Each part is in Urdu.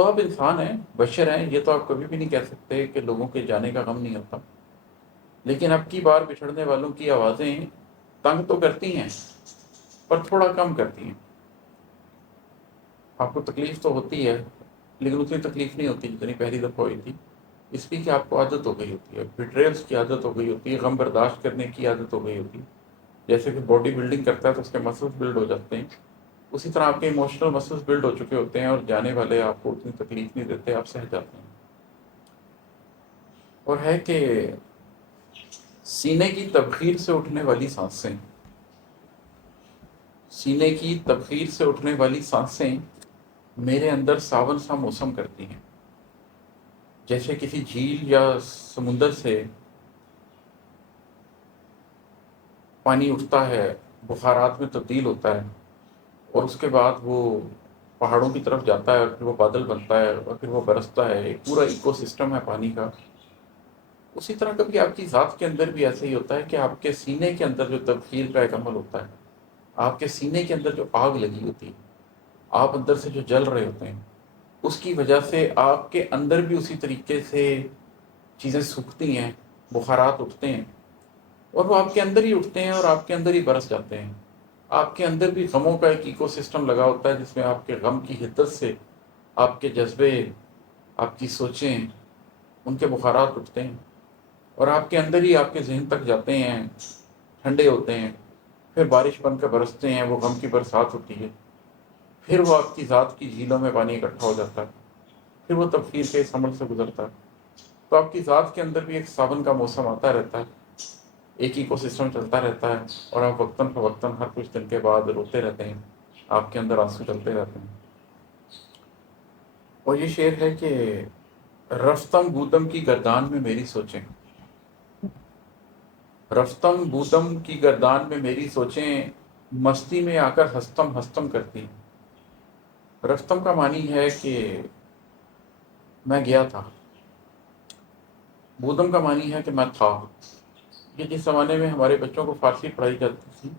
تو آپ انسان ہیں، بشر ہیں، یہ تو آپ کبھی بھی نہیں کہہ سکتے کہ لوگوں کے جانے کا غم نہیں ہوتا، لیکن اب کی بار بچھڑنے والوں کی آوازیں تنگ تو کرتی ہیں پر تھوڑا کم کرتی ہیں۔ آپ کو تکلیف تو ہوتی ہے لیکن اتنی تکلیف نہیں ہوتی جتنی پہلی دفعہ ہوئی تھی، اس لیے کہ آپ کو عادت ہو گئی ہوتی ہے، بیٹریلس کی عادت ہو گئی ہوتی ہے، غم برداشت کرنے کی عادت ہو گئی ہوتی ہے۔ جیسے کہ باڈی بلڈنگ کرتا ہے تو اس کے مسلس بلڈ ہو جاتے ہیں، اسی طرح آپ کے ایموشنل مسلس بلڈ ہو چکے ہوتے ہیں اور جانے والے آپ کو اتنی تکلیف نہیں دیتے، آپ سہ جاتے ہیں۔ اور ہے کہ سینے کی تبخیر سے اٹھنے والی سانسیں، سینے کی تبخیر سے اٹھنے والی سانسیں میرے اندر ساون سا موسم کرتی ہیں، جیسے کسی جھیل یا سمندر سے پانی اٹھتا ہے، بخارات میں تبدیل ہوتا ہے اور اس کے بعد وہ پہاڑوں کی طرف جاتا ہے اور پھر وہ بادل بنتا ہے اور پھر وہ برستا ہے، ایک پورا ایکو سسٹم ہے پانی کا۔ اسی طرح کبھی آپ کی ذات کے اندر بھی ایسا ہی ہوتا ہے کہ آپ کے سینے کے اندر جو تبخیر کا ایک عمل ہوتا ہے، آپ کے سینے کے اندر جو آگ لگی ہوتی ہے، آپ اندر سے جو جل رہے ہوتے ہیں، اس کی وجہ سے آپ کے اندر بھی اسی طریقے سے چیزیں سوکھتی ہیں، بخارات اٹھتے ہیں اور وہ آپ کے اندر ہی اٹھتے ہیں اور آپ کے اندر ہی برس جاتے ہیں۔ آپ کے اندر بھی غموں کا ایک ایکو سسٹم لگا ہوتا ہے جس میں آپ کے غم کی حدت سے آپ کے جذبے، آپ کی سوچیں، ان کے بخارات اٹھتے ہیں اور آپ کے اندر ہی آپ کے ذہن تک جاتے ہیں، ٹھنڈے ہوتے ہیں، پھر بارش بن کر برستے ہیں، وہ غم کی برسات ہوتی ہے، پھر وہ آپ کی ذات کی جھیلوں میں پانی اکٹھا ہو جاتا ہے، پھر وہ تبخیر کے اس عمل سے گزرتا ہے۔ تو آپ کی ذات کے اندر بھی ایک ساون کا موسم آتا رہتا ہے، ایک ایکو سسٹم چلتا رہتا ہے اور آپ وقتاً فوقتاً ہر کچھ دن کے بعد روتے رہتے ہیں، آپ کے اندر آنسو چلتے رہتے ہیں۔ اور یہ شعر ہے کہ رفتم بودم کی گردان میں میری سوچیں، رفتم بودم کی گردان میں میری سوچیں، مستی میں آ کر ہستم ہستم کرتی ہیں۔ رفتم کا معنی ہے کہ میں گیا تھا، بودم کا معنی ہے کہ میں تھا۔ یہ جس زمانے میں ہمارے بچوں کو فارسی پڑھائی جاتی تھی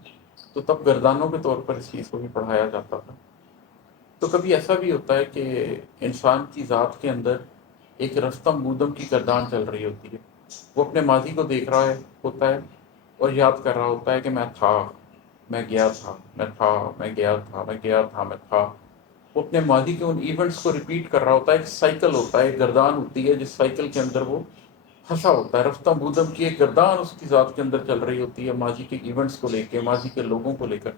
تو تب گردانوں کے طور پر اس چیز کو بھی پڑھایا جاتا تھا۔ تو کبھی ایسا بھی ہوتا ہے کہ انسان کی ذات کے اندر ایک رفتم بودم کی گردان چل رہی ہوتی ہے، وہ اپنے ماضی کو دیکھ رہا ہوتا ہے اور یاد کر رہا ہوتا ہے کہ میں تھا، میں گیا تھا، میں تھا، میں گیا تھا، میں گیا تھا، میں تھا۔ وہ اپنے ماضی کے ان ایونٹس کو ریپیٹ کر رہا ہوتا ہے، ایک سائیکل ہوتا ہے، ایک گردان ہوتی ہے جس سائیکل کے اندر وہ پھنسا ہوتا ہے۔ رفتم بودم کی ایک گردان اس کی ذات کے اندر چل رہی ہوتی ہے، ماضی کے ایونٹس کو لے کے، ماضی کے لوگوں کو لے کر۔